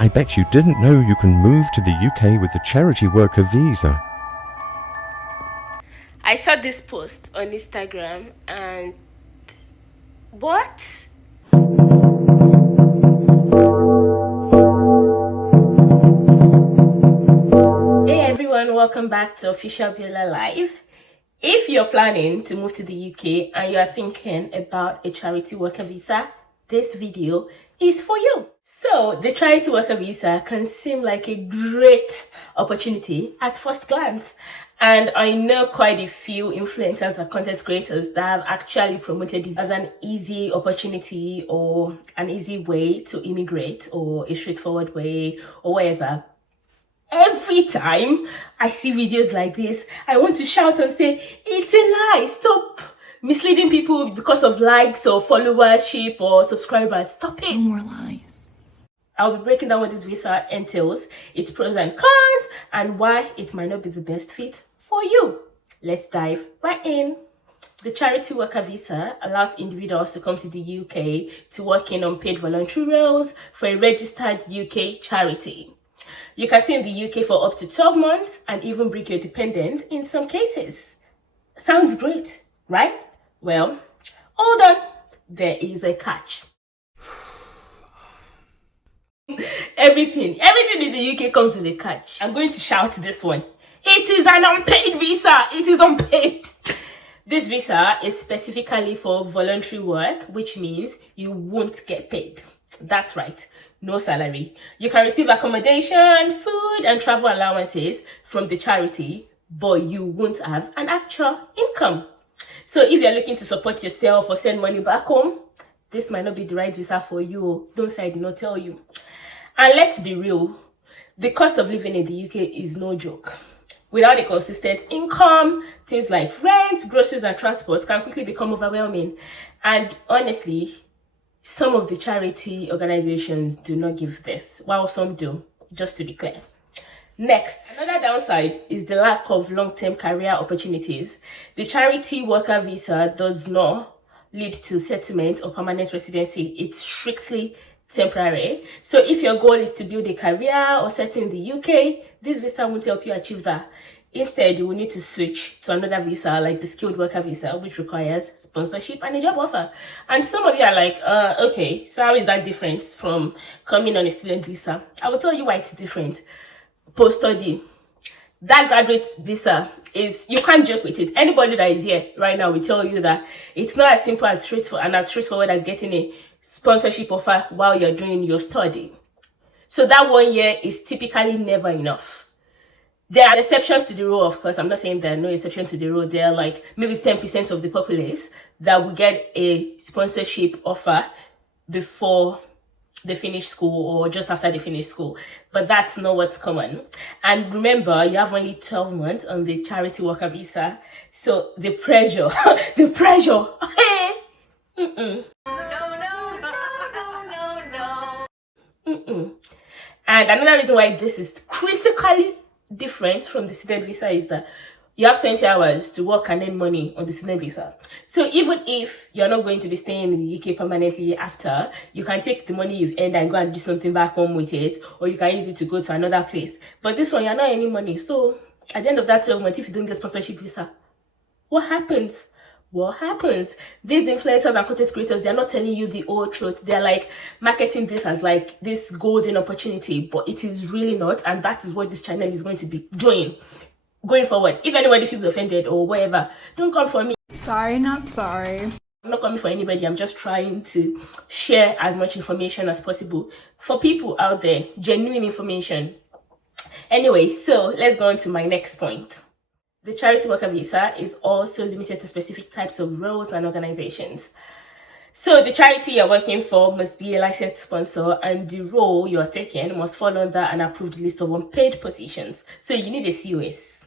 I bet you didn't know you can move to the UK with the charity worker visa. I saw this post on Instagram and what? Hey everyone, welcome back to Official Biola Live. If you're planning to move to the UK and you are thinking about a charity worker visa, this video is for you. So the charity worker visa can seem like a great opportunity at first glance. And I know quite a few influencers and content creators that have actually promoted this as an easy opportunity or an easy way to immigrate or a straightforward way or whatever. Every time I see videos like this, I want to shout and say, it's a lie, stop misleading people because of likes or followership or subscribers. Stop it. No more lies. I'll be breaking down what this visa entails, its pros and cons, and why it might not be the best fit for you. Let's dive right in. The charity worker visa allows individuals to come to the UK to work in unpaid voluntary roles for a registered UK charity. You can stay in the UK for up to 12 months and even bring your dependent in some cases. Sounds great, right? Well, hold on. There is a catch. Everything in the UK comes with a catch. I'm going to shout this one. It is an unpaid visa. It is unpaid. This visa is specifically for voluntary work, which means you won't get paid. That's right, no salary. You can receive accommodation, food, and travel allowances from the charity, but you won't have an actual income. So if you're looking to support yourself or send money back home, this might not be the right visa for you. Don't say I did not tell you. And let's be real, the cost of living in the UK is no joke. Without a consistent income, things like rent, groceries, and transport can quickly become overwhelming. And honestly, some of the charity organizations do not give this, while some do, just to be clear. Next, another downside is the lack of long-term career opportunities. The charity worker visa does not lead to settlement or permanent residency. It's strictly temporary. So if your goal is to build a career or settle in the UK, this visa won't help you achieve that. Instead, you will need to switch to another visa like the skilled worker visa, which requires sponsorship and a job offer. And some of you are like, okay, so how is that different from coming on a student visa? I will tell you why it's different. Post-study. That graduate visa is, you can't joke with it. Anybody that is here right now will tell you that it's not as simple as straightforward as getting a sponsorship offer while you're doing your study. So that 1 year is typically never enough. There are exceptions to the rule, of course. I'm not saying there are no exceptions to the rule. There are like maybe 10% of the populace that will get a sponsorship offer before they finish school or just after they finish school. But that's not what's common. And remember, you have only 12 months on the charity worker visa. So the pressure, the pressure. And another reason why this is critically different from the student visa is that you have 20 hours to work and earn money on the student visa. So even if you're not going to be staying in the UK permanently after, you can take the money you've earned and go and do something back home with it, or you can use it to go to another place. But this one, you're not earning money. So at the end of that 12 months, if you don't get sponsorship visa, what happens? What happens? These influencers and content creators, they're not telling you the whole truth. They're like marketing this as like this golden opportunity, but it is really not. And that is what this channel is going to be doing going forward. If anybody feels offended or whatever, don't come for me. Sorry, not sorry. I'm not coming for anybody. I'm just trying to share as much information as possible for people out there, genuine information. Anyway, so let's go on to my next point. The charity worker visa is also limited to specific types of roles and organizations. So the charity you're working for must be a licensed sponsor, and the role you're taking must fall under an approved list of unpaid positions. So you need a COS.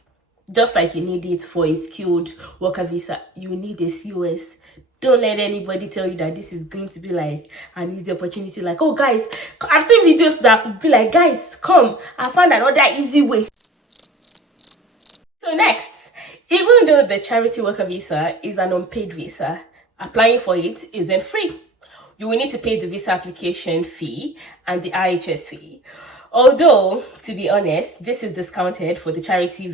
Just like you need it for a skilled worker visa, you need a COS. Don't let anybody tell you that this is going to be like an easy opportunity. Like, oh guys, I've seen videos that would be like, guys, come, I found another easy way. So next, even though the charity worker visa is an unpaid visa, applying for it isn't free. You will need to pay the visa application fee and the IHS fee. Although, to be honest, this is discounted for the charity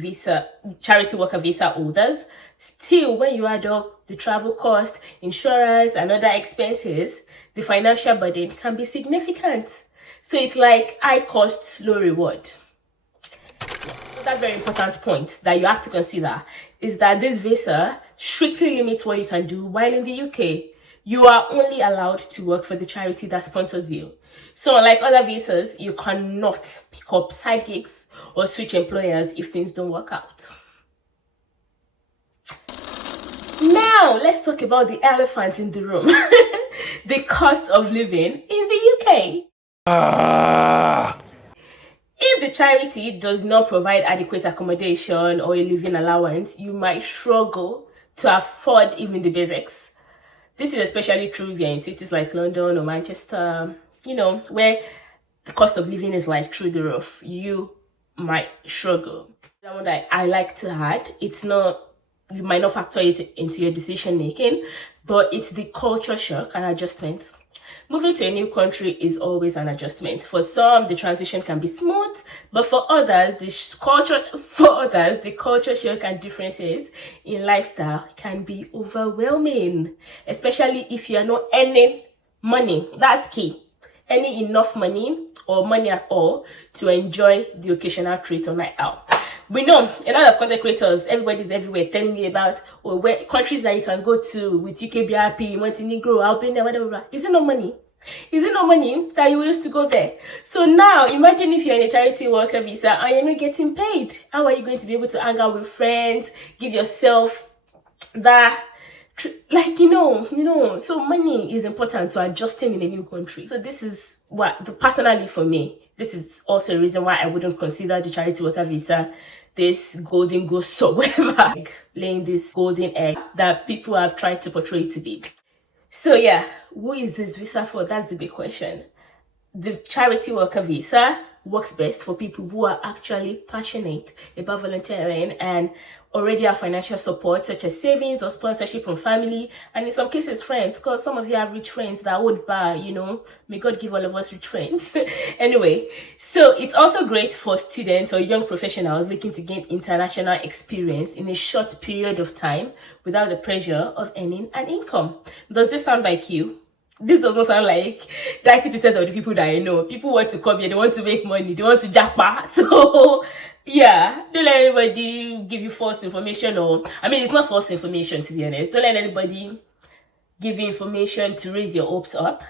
worker visa holders. Still, when you add up the travel cost, insurance, and other expenses, the financial burden can be significant. So it's like high cost, low reward. That very important point that you have to consider is that this visa strictly limits what you can do while in the UK. You are only allowed to work for the charity that sponsors you. So unlike other visas, you cannot pick up side gigs or switch employers if things don't work out. Now, let's talk about the elephant in the room. The cost of living in the UK. If the charity does not provide adequate accommodation or a living allowance, you might struggle to afford even the basics. This is especially true if you're in cities like London or Manchester, where the cost of living is like through the roof. You might struggle. That one that I like to add, you might not factor it into your decision making, but it's the culture shock and adjustment. Moving to a new country is always an adjustment. For some, the transition can be smooth, but for others, the culture shock and differences in lifestyle can be overwhelming, especially if you are not earning money. That's key. Earning enough money or money at all to enjoy the occasional treat or night out. We know a lot of content creators, everybody's everywhere telling you about where countries that you can go to with UKBRP, Montenegro, Albania, whatever. Is it no money? Is it no money that you used to go there? So now, imagine if you're in a charity worker visa and you're not getting paid. How are you going to be able to hang out with friends, give yourself that, so money is important to adjusting in a new country. So this is personally for me, this is also a reason why I wouldn't consider the charity worker visa this golden goose or whatever, laying this golden egg that people have tried to portray it to be. So yeah, who is this visa for? That's the big question. The charity worker visa works best for people who are actually passionate about volunteering and already have financial support such as savings or sponsorship from family, and in some cases friends, because some of you have rich friends that would buy, may God give all of us rich friends. Anyway, so it's also great for students or young professionals looking to gain international experience in a short period of time without the pressure of earning an income. Does this sound like you? This does not sound like 90% of the people that I know. People want to come here, they want to make money, they want to jackpot. So yeah, don't let anybody give you false information, it's not false information, to be honest. Don't let anybody give you information to raise your hopes up,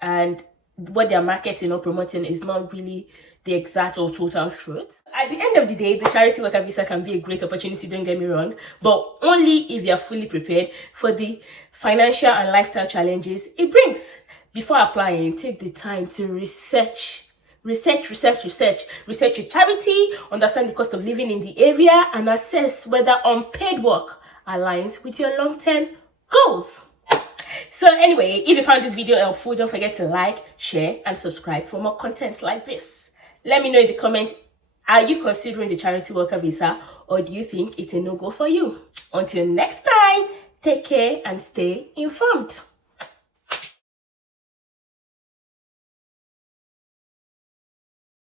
and what they're marketing or promoting is not really the exact or total truth. At the end of the day, the charity worker visa can be a great opportunity, don't get me wrong, but only if you're fully prepared for the financial and lifestyle challenges it brings. Before applying, take the time to research your charity, understand the cost of living in the area, and assess whether unpaid work aligns with your long-term goals. So anyway, if you found this video helpful, don't forget to like, share, and subscribe for more content like this. Let me know in the comments, are you considering the charity worker visa, or do you think it's a no-go for you? Until next time, take care and stay informed.